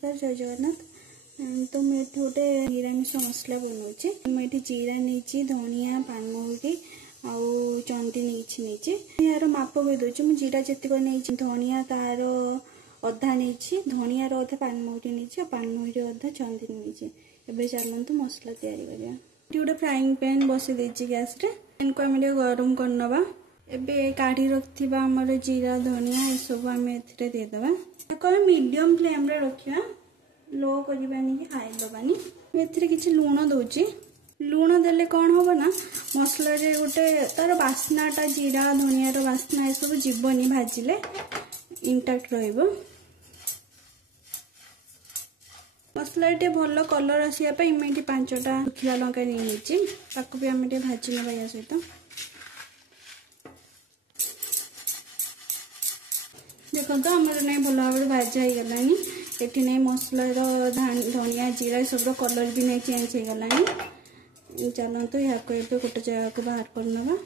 नमस्कार जय जगन्नाथ। तो मुझे गोटे निरामिष मसला बनाऊे। मुझे जीरा नहीं धनिया पानमहुरी आउ चंदी नहीं यार माप कही दूसरी मुझे जीरा जीत नहीं धनिया तार अधा नहीं धनिया अधा पानमहुरी नहीं पानमहुरी अधा चंदी नहीं। एवं चलते मसला या गोटे फ्राइंग पैन बसई देती गैस पैन को आम गरम करनवा। एबे काढ़ी रखा आमर जीरा धनिया ये सब आम देदेबा। मीडियम फ्लेम रे रखा लो करवानी कि हाई दबानी। ए लुण दौची लुण देले कौन हम ना मसला गोटे तार बास्नाटा जीरा धनियार बास्ना ये सब जीवनी भाजिले इंटैक्ट रहिबो। मसला टे भल कलर आसापी मुझे 5टा सुखिला लंका नहीं ताकू भी आम भाजी ना या सहित देखो तो आमर नहीं भल भाव भाजा हो गलानी। एटी नहीं मसलार धनिया जीरा सब कलर भी नहीं चेंज हो गलानी। चलते यहाँ को गोटे जगह को बाहर करनवा।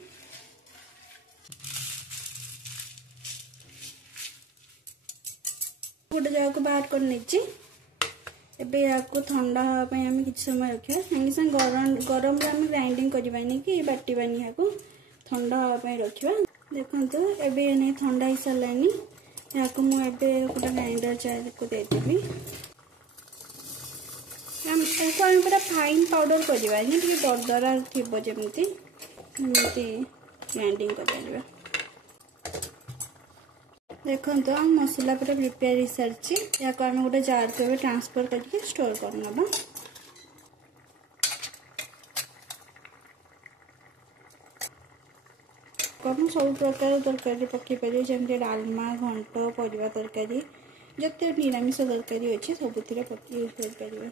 गोटे जगह को बाहर कर नहीं एबे या ठंडा हाँपाई आम कि समय रखा सागे सागे गरम गरम आम ग्राइंडिंग करवानी कि बाटवानी यहाँ ठंडा हाँपाई रखा। देखो तो एबे नहीं ठंडा हो सारानी यहाँ मुझे गोटे ग्राइंडर जार को देदेवी। आम पूरा फाइन पाउडर करवानी टे दरदरा थी जमी ग्राइंडिंग कर। देखो तो आम मसला पूरा प्रिपेयर हो सारी या आम गोटे जार को ट्रांसफर करके स्टोर करनवा। आप सब प्रकार तरकारी पकई पारे जमी डालमा घंट परिवा तरकारी जिते निरामिष तरकारी अच्छे सबुथ यूज कर।